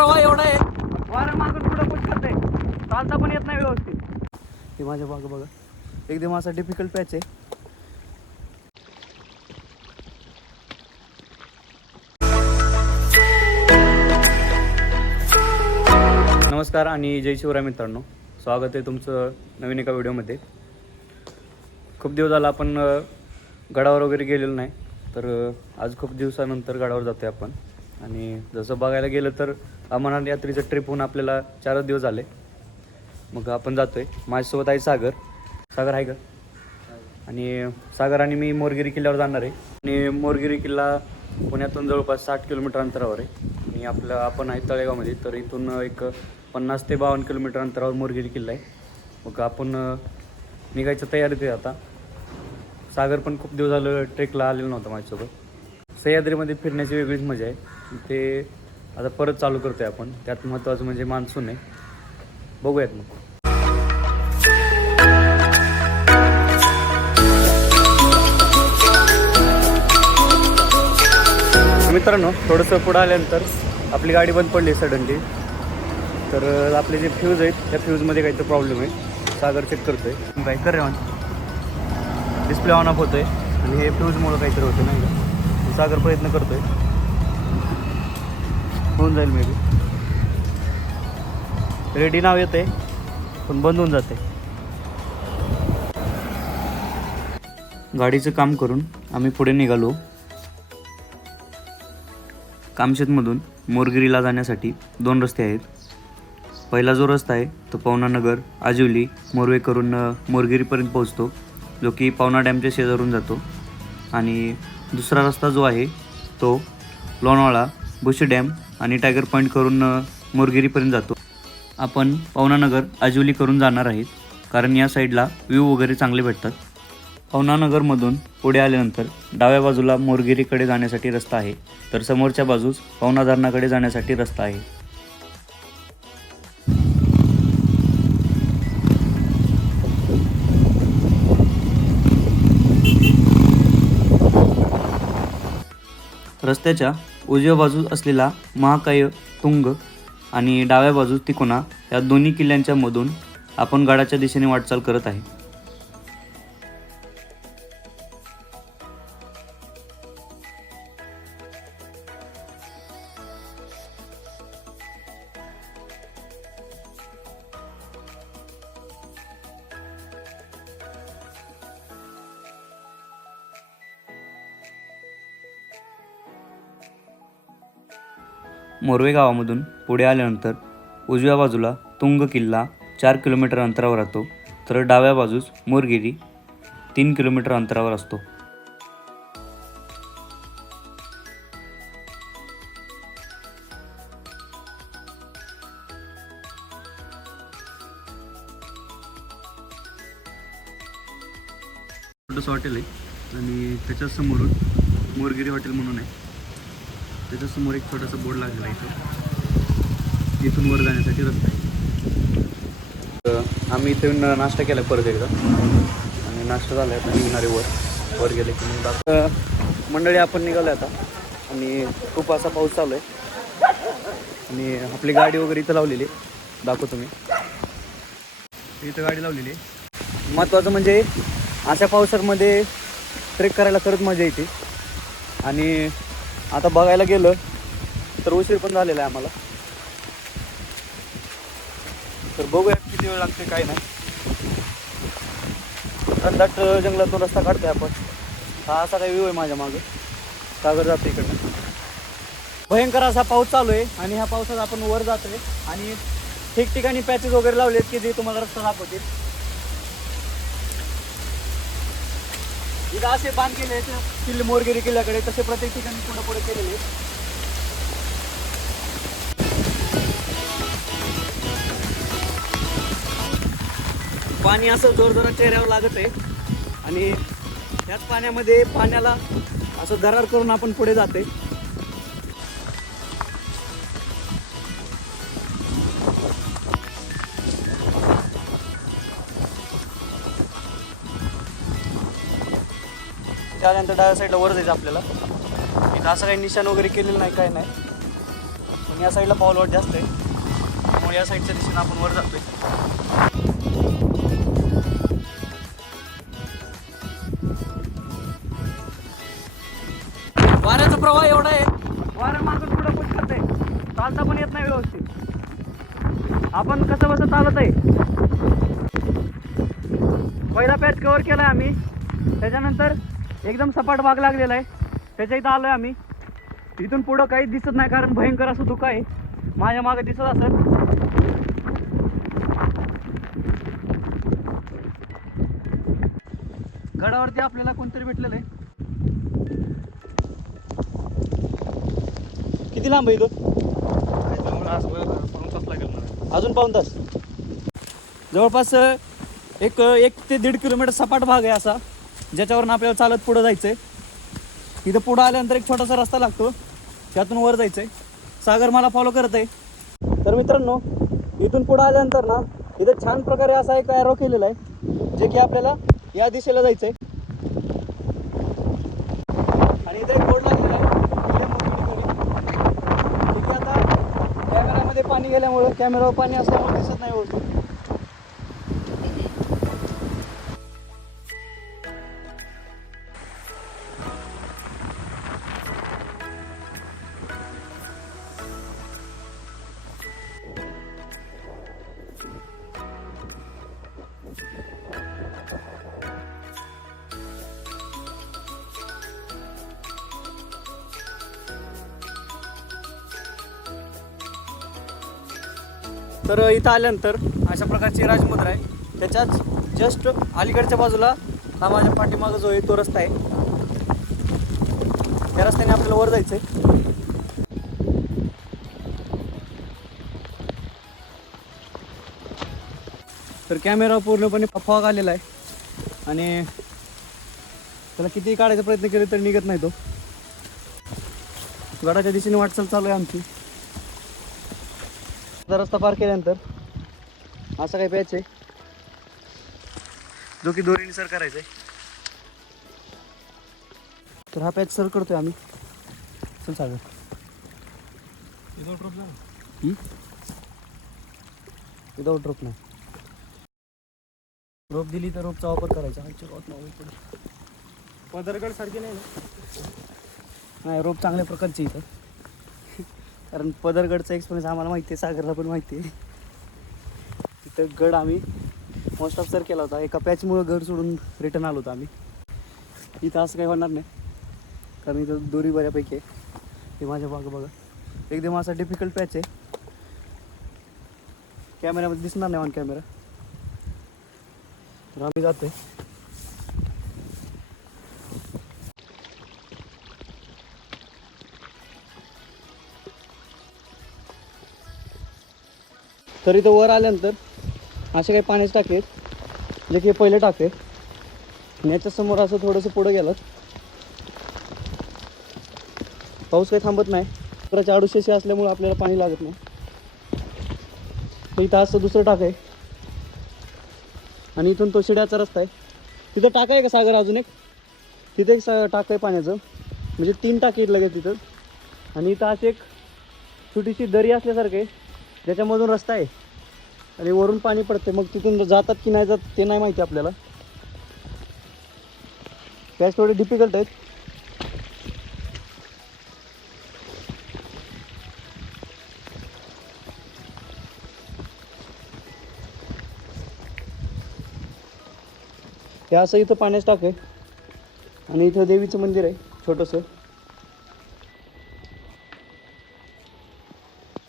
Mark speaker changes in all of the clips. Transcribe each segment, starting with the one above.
Speaker 1: प्रवाह एवढा आहे. वारं मागून पुढं पुढं करते चालता पण येत नाही व्यवस्थित. हे माझ्या बाग बघा. एकदम असा डिफिकल्ट पॅच आहे. नमस्कार आणि जय शिवराय मित्रांनो. स्वागत आहे तुमचं नवीन एका व्हिडिओमध्ये. खूप दिवस झाला आपण गडावर वगैरे गेलेलो नाही. तर आज खूप दिवसानंतर गडावर जातोय आपण. आणि जसं बघायला गेलं तर अमरनाथ यात्रेचं ट्रिप होऊन आपल्याला चारच दिवस झाले. मग आपण जातोय. माझ्यासोबत आहे सागर. सागर आहे का आणि सागर आणि मी मोरगिरी किल्ल्यावर जाणार आहे. आणि मोरगिरी किल्ला पुण्यातून जवळपास साठ किलोमीटर अंतरावर आहे. आणि आपलं आपण आहे तळेगावमध्ये. तर इथून एक पन्नास ते बावन्न किलोमीटर अंतरावर मोरगिरी किल्ला आहे. मग आपण निघायच्या तयारीत आहे आता. सागर पण खूप दिवस झालं ट्रेकला आलेला नव्हता माझ्यासोबत. सह्याद्रीमध्ये फिरण्याची वेगळीच मजा आहे. ते आता परत चालू करतोय आपण. त्यात महत्त्वाचं म्हणजे मान्सून आहे. बघूयात मग. मित्रांनो थोडंसं पुढं आल्यानंतर आपली गाडी बंद पडली सडनली तर आपले जे फ्यूज आहेत त्या फ्यूजमध्ये काहीतरी प्रॉब्लेम आहे. सागर चेक करतोय. काय कर डिस्प्ले ऑन ऑफ होतोय. आणि हे फ्यूजमुळं काहीतरी होतं नाही का? सागर प्रयत्न करतोय. होऊन जाईल मे बी रेडी नाव येते पण बंद होऊन जाते गाडीचं काम करून आम्ही पुढे निघालो. कामशेतमधून मोरगिरीला जाण्यासाठी दोन रस्ते आहेत. पहिला जो रस्ता आहे तो पवनानगर आजिवली मोरवे करून मोरगिरीपर्यंत पोहोचतो जो की पवना डॅमच्या शेजारून जातो. आणि दुसरा रस्ता जो आहे तो लोणावळा बुशी डॅम आणि टायगर पॉईंट करून मोरगिरीपर्यंत जातो. आपण पवनानगर आजिवली करून जाणार आहेत कारण या साईडला व्ह्यू वगैरे चांगले भेटतात. पवनानगरमधून पुढे आल्यानंतर डाव्या बाजूला मोरगिरीकडे जाण्यासाठी रस्ता आहे तर समोरच्या बाजूस पवना धरणाकडे जाण्यासाठी रस्ता आहे. रस्त्याच्या उजव्या बाजूस असलेला महाकाय तुंग आणि डाव्या बाजूस तिकोना या दोन्ही किल्ल्यांच्या मधून आपण गडाच्या दिशेने वाटचाल करत आहे. मोरवे गावामधून पुढे आल्यानंतर उजव्या बाजूला तुंग किल्ला चार किलोमीटर अंतरावर राहतो तर डाव्या बाजूस मोरगिरी तीन किलोमीटर अंतरावर असतो. त्याच्यासमोर एक छोटासा बोर्ड लागलेला आहे इथं. इथून वर जाण्यासाठी रस्ता आहे. आम्ही इथून नाश्ता केला परत एकदा. आणि नाश्ता झाला आता निघणारे वर. वर गेले की मग आता मंडळी आपण निघालो आता. आणि खूप असा पाऊस चालू आहे. आणि आपली गाडी वगैरे इथं लावलेली आहे. दाखवतो मी. इथं गाडी लावलेली आहे. महत्त्वाचं म्हणजे अशा पावसामध्ये ट्रेक करायला खरंच मजा येते. आणि आता बघायला गेलं तर उशीर पण झालेला आहे आम्हाला. तर बघूया किती वेळ लागते काय नाही. घनदाट जंगलातून रस्ता काढतोय आपण. हा असा काही व्यू आहे माझ्या मागं. सागर जातो इकडनं. भयंकर असा पाऊस चालू आहे आणि ह्या पावसात आपण वर जातोय आणि ठिकठिकाणी पॅचेस वगैरे लावलेत की जे तुम्हाला रस्ता दाखवतील. इथं असे बांध केले आहेत किल्ले मोरगिरी किल्ल्याकडे तसे प्रत्येक ठिकाणी पुढे पुढे केलेले आहेत. पाणी असं जोर चेहऱ्यावर लागत आहे आणि त्याच पाण्यामध्ये पाण्याला असं दरार करून आपण पुढे जाते त्यानंतर डाव्या साईडला वर जायचं आपल्याला. इथं असं काही निशाण वगैरे केलेलं नाही काय नाही. पण या साईडला पाऊल वाट जास्त आहे. त्यामुळे या साईडच्या दिशेनं आपण वर जातोय. वाऱ्याचा प्रवाह एवढा आहे. वाऱ्या मागून पुढं पुढे करते चालता पण येत नाही व्यवस्थित. आपण कसं बसं चालत आहे? पहिला पॅच कव्हर केला आम्ही. त्याच्यानंतर एकदम सपाट भाग लागलेला आहे. त्याच्या इथं आलोय आम्ही. इथून पुढं काहीच दिसत नाही कारण भयंकर असं धुकं आहे. माझ्या मागे दिसत असत गडावरती आपल्याला कोणतरी भेटलेलं आहे. किती लांब आहे इथं? अजून पाऊन तास. जवळपास एक एक ते दीड किलोमीटर सपाट भाग आहे असा. ज्याच्यावरून आपल्याला चालत पुढं जायचं आहे इथं पुढं आल्यानंतर एक छोटासा रस्ता लागतो. त्यातून वर जायचं आहे सागर मला फॉलो करत आहे तर मित्रांनो इथून पुढं आल्यानंतर ना इथं छान प्रकारे असा एक ॲरो केलेला आहे जे की आपल्याला या दिशेला जायचं आहे आणि इथे एक बोर्ड लागलेला आहे. आता कॅमेरामध्ये पाणी गेल्यामुळं कॅमेरावर पाणी असल्यामुळे दिसत नाही होत तर इथं आल्यानंतर अशा प्रकारची राजमुद्रा आहे. त्याच्याच जस्ट अलीकडच्या बाजूला हा माझ्या पाठीमागं जो आहे तो रस्ता आहे. त्या रस्त्याने आपल्याला वर जायचं आहे तर कॅमेरा पूर्णपणे फॉग आलेला आहे. आणि त्याला कितीही काढायचा प्रयत्न केले तरी निघत नाही तो. गडाच्या दिशेने वाटचाल चालू आहे आमची. आता रस्ता पार केल्यानंतर असा काही पॅच आहे. जो की दोरीने सर करायचा आहे. तर हा पॅच सर करतोय आम्ही. चल सागर. विदाउट रोप नाही? रोप दिली तर रोपचा वापर करायचा. रोप
Speaker 2: पदरगड सारखी नाही ना?
Speaker 1: नाही रोप चांगल्या प्रकारची इथं कारण पदरगडचा एक्सपिरियन्स आम्हाला माहिती आहे सागरला पण माहिती आहे तिथं गड आम्ही मोस्ट ऑफ सर केला होता. एका पॅचमुळं गड सोडून रिटर्न आलो होतो आम्ही. इथं असं काही होणार नाही. कारण इथं दोरी बऱ्यापैकी आहे. हे माझ्या बाग बघा. एकदम असा डिफिकल्ट पॅच आहे. कॅमेऱ्यामध्ये दिसणार नाही ऑन कॅमेरा तर आम्ही जातो आहे तर इथं वर आल्यानंतर असे काही पाण्याचे टाके आहेत जे की पहिले टाके आणि याच्या समोर असं थोडंसं पुढं गेलं. पाऊस काही थांबत नाही. तर अडुशेशी असल्यामुळं आपल्याला पाणी लागत नाही. इथं असं दुसरं टाक आहे. आणि इथून तो शिड्याचा रस्ता आहे. तिथं टाका आहे का सागर अजून एक? तिथे एक सा- टाक आहे पाण्याचं. म्हणजे तीन टाके लगेच तिथं. आणि इथं अशी एक छोटीशी दरी असल्यासारखं आहे. त्याच्यामधून रस्ता आहे. आणि वरून पाणी पडते मग तिथून जातात की नाही जात ते नाही माहिती आपल्याला. कॅश थोडे डिफिकल्ट आहेत. हे असं इथं पाण्याचं टाक आहे. आणि इथं देवीचं मंदिर आहे छोटंसं.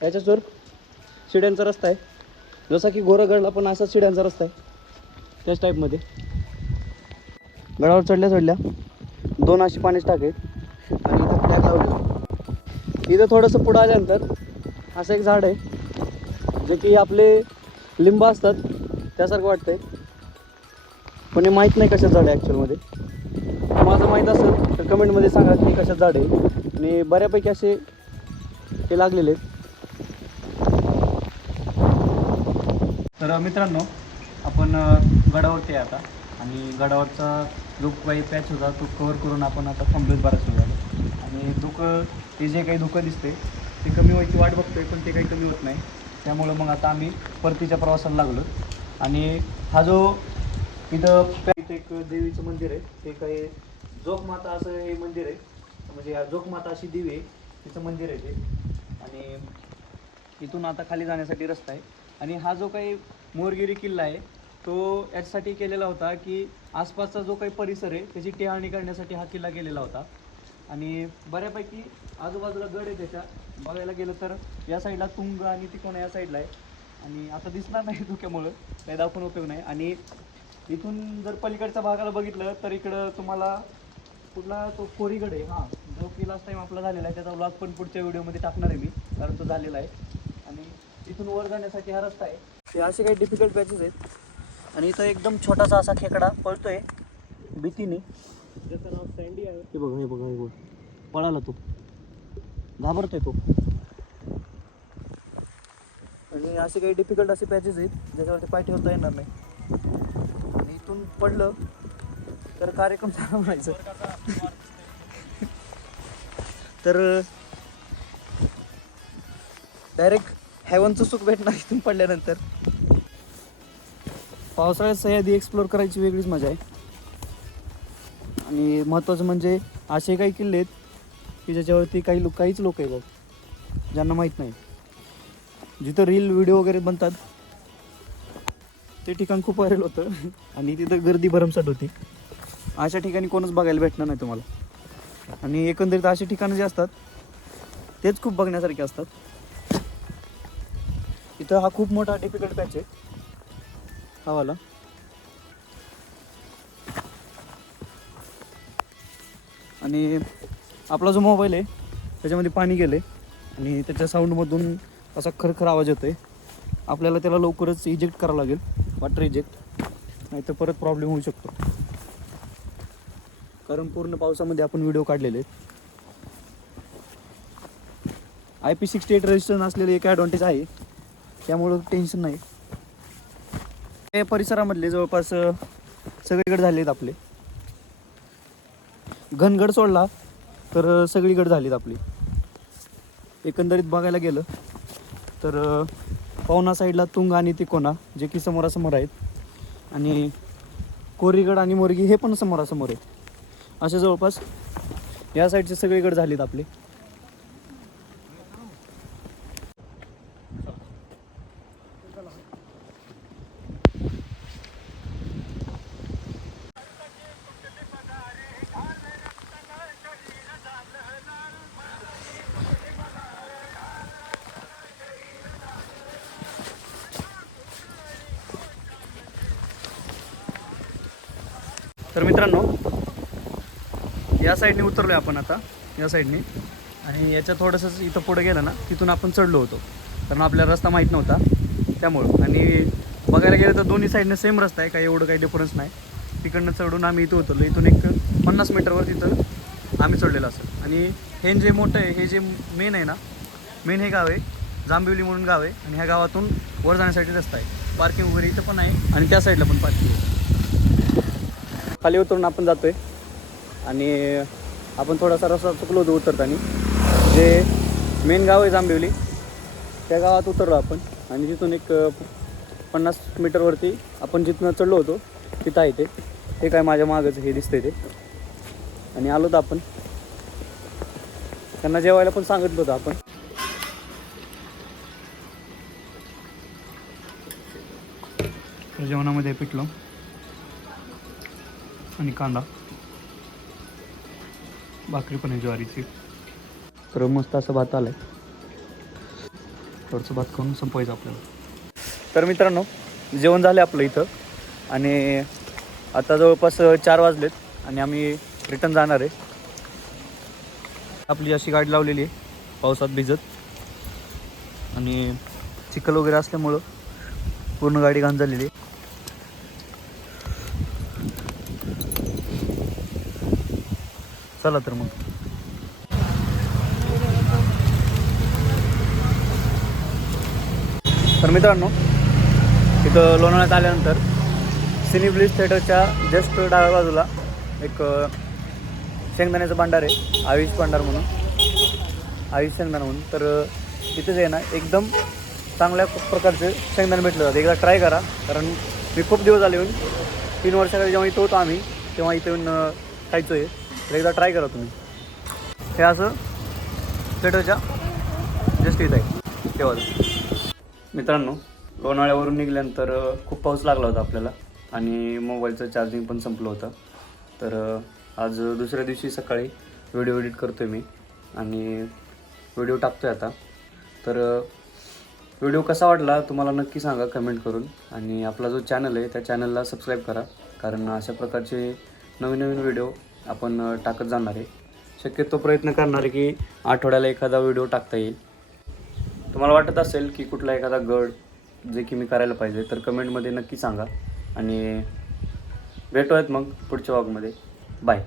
Speaker 1: याच्याचवर शिड्यांचा रस्ता आहे. जसा की गोरगडला पण असा शिड्यांचा रस्ता आहे. त्याच टाईपमध्ये गडावर चढल्या चढल्या दोन अशी पाण्याची टाक आहेत. आणि इथं फ्लॅग लावलेला इथं थोडंसं पुढं आल्यानंतर असं एक झाड आहे. जे की आपले लिंब असतात त्यासारखं वाटतंय. पण हे माहीत नाही कशात झाड आहे ॲक्च्युअलमध्ये माझं माहीत असेल तर कमेंटमध्ये सांगा की कशात झाड आहे. आणि बऱ्यापैकी असे हे लागलेले आहेत. तर मित्रांनो आपण गडावरती आहे आता. आणि गडावरचा जो काही पॅच होता तो कवर करून आपण आता कंप्लीट बराच वेळ झालो. आणि धुकं ते जे काही धुकं दिसते ते कमी व्हायची वाट बघतो आहे पण ते काही कमी होत नाही. त्यामुळं मग आता आम्ही परतीच्या प्रवासाला लागलो. आणि हा जो इथं इथं एक देवीचं मंदिर आहे. ते काही जोगमाता असं हे मंदिर आहे. म्हणजे या जोगमाता अशी देवी आहे. तिचं मंदिर आहे ते. आणि इथून आता खाली जाण्यासाठी रस्ता आहे. आणि हा जो काही मोरगिरी किल्ला आहे. तो याच्यासाठी केलेला होता की आसपासचा जो काही परिसर आहे त्याची टेहाणी करण्यासाठी हा किल्ला केलेला होता. आणि बऱ्यापैकी आजूबाजूला गड आहे त्याच्या. बघायला गेलं तर या साईडला तुंग आणि तिकोणा या साईडला आहे. आणि आता दिसणार नाही धुक्यामुळं काही दाखवून उपयोग नाही. आणि इथून जर पलीकडच्या भागाला बघितलं तर इकडं तुम्हाला कुठला तो कोरीगड आहे. हां जो की लास्ट टाईम आपला झालेला आहे. त्याचा व्लॉग पण पुढच्या व्हिडिओमध्ये टाकणार आहे मी कारण तो झालेला आहे. आणि इथून वर जाण्यासाठी हा रस्ता आहे. ते असे काही डिफिकल्ट पॅचेस आहेत. आणि इथं एकदम छोटासा असा खेकडा पळतोय भीतीने.
Speaker 2: ज्याचं नाव सँडी आहे.
Speaker 1: हे बघा हे बघा हे बघ. पळाला तो. घाबरतोय तो. आणि असे काही डिफिकल्ट असे पॅचेस आहेत ज्याच्यावरती पाय ठेवता येणार नाही. आणि इथून पडलं तर कार्यक्रम झाला म्हणायचं तर डायरेक्ट हेवनचं सुख भेटणार इथून पडल्यानंतर. पावसाळ्यात सह्याद्री एक्सप्लोअर करायची वेगळीच मजा आहे. आणि महत्त्वाचं म्हणजे असे काही किल्ले आहेत की ज्याच्यावरती काही लोक काहीच लोक आहे बघ ज्यांना माहीत नाही. जिथं रील व्हिडिओ वगैरे बनतात ते ठिकाण खूप व्हायरल होतं. आणि तिथं गर्दी भरमसाट होती. अशा ठिकाणी कोणच बघायला भेटणार नाही तुम्हाला. आणि एकंदरीत अशी ठिकाणं जे असतात तेच खूप बघण्यासारखे असतात. इथं हा खूप मोठा डिफिकल्ट पॅच आहे. हा वाला आणि आपला जो मोबाईल आहे त्याच्यामध्ये पाणी गेलं आहे आणि त्याच्या साऊंडमधून असा खरखर आवाज येतो आहे आपल्याला त्याला लवकरच इजेक्ट करावं लागेल. वॉटर इजेक्ट नाही तर परत प्रॉब्लेम होऊ शकतो. कारण पूर्ण पावसामध्ये आपण व्हिडिओ काढलेले आहेत. I P sixty eight register असलेले एक ॲडव्हान्टेज आहे. त्यामुळं टेन्शन नाही. हे परिसरामधले जवळपास सगळीकडे झाले आहेत आपले. घनगड सोडला तर अ, सगळीकडे झालीत आपली. एकंदरीत बघायला गेलं तर अ, पवना साईडला तुंग आणि तिकोना जे की समोरासमोर आहेत. आणि कोरीगड आणि मोरगी हे पण समोरासमोर आहेत. असे जवळपास या साईडचे सगळीकडे आहेत आपले. तर मित्रांनो या साईडने उतरलो आहे आपण आता या साईडने. आणि याच्या थोडंसं इथं पुढं गेलं ना तिथून आपण चढलो होतो. कारण आपल्याला रस्ता माहीत नव्हता त्यामुळं. आणि बघायला गेलं तर दोन्ही साईडनं सेम रस्ता आहे काही एवढं काही डिफरन्स नाही. तिकडनं चढून आम्ही इथं उतरलो. इथून एक पन्नास मीटरवर तिथं आम्ही चढलेलो असेल आणि हे जे मोठं आहे हे जे मेन आहे ना मेन हे गाव आहे जांबिवली म्हणून गाव आहे. आणि ह्या गावातून वर जाण्यासाठी रस्ता आहे. पार्किंग वगैरे इथं पण आहे आणि त्या साईडला पण पार्किंग आहे. खाली उतरून आपण जातोय. आणि आपण थोडासा रस्ता चुकलो होतो उतरताना. जे मेन गाव आहे जांभिवली त्या गावात उतरलो आपण. आणि तिथून एक पन्नास मीटरवरती आपण जिथनं चढलो होतो तिथं आहे ते. हे काय माझ्या मागंच हे दिसतंय ते. आणि आलो तर आपण. त्यांना जेवायला पण सांगितलं होतं आपण. जेवणामध्ये पिटलो. आणि कांदा. भाकरी पण आहे ज्वारीची. तर मस्त असं भात आलाय. थोडंसं भात खाऊन संपवायचं आपल्याला. तर मित्रांनो जेवण झालं आपलं इथं. आणि आता जवळपास चार वाजलेत आणि आम्ही रिटर्न जाणार आहे. आपली अशी गाडी लावलेली आहे पावसात भिजत. आणि चिखल वगैरे असल्यामुळं पूर्ण गाडी घाण झालेली आहे. चला तर मग. तर मित्रांनो इथं लोणावळ्यात आल्यानंतर सिनी ब्लिस थिएटरच्या जस्ट डाव्या बाजूला एक शेंगदाण्याचं भांडार आहे आयुष भांडार म्हणून. आयुष शेंगदाणा म्हणून. तर तिथेच आहे ना एकदम चांगल्या प्रकारचे शेंगदाणे भेटलं जातं एकदा ट्राय करा कारण मी खूप दिवस आले येऊन तीन वर्षाकडे जेव्हा इथं होतो आम्ही तेव्हा इथे येऊन खायचो आहे. तर एकदा ट्राय करा तुम्ही. हे असं पेटोच्या जस्ट इथं आहे. तेव्हा मित्रांनो लोणाळ्यावरून निघाल्यानंतर खूप पाऊस लागला होता आपल्याला आणि मोबाईलचं चार्जिंग पण संपलं होतं. तर आज दुसऱ्या दिवशी सकाळी व्हिडिओ एडिट करतो आहे मी आणि व्हिडिओ टाकतो आहे आता. तर व्हिडिओ कसा वाटला तुम्हाला नक्की सांगा कमेंट करून आणि आपला जो चॅनल आहे त्या चॅनलला सबस्क्राईब करा. कारण अशा प्रकारचे नवीन नवीन व्हिडिओ आपण टाकत जाणार आहे. शक्यतो प्रयत्न करणार आहे की आठवड्याला एखादा व्हिडिओ टाकता येईल. तुम्हाला वाटत असेल की कुठला एखादा गड जे की मी करायला पाहिजे तर कमेंटमध्ये नक्की सांगा. आणि भेटूयात मग पुढच्या वागमध्ये बाय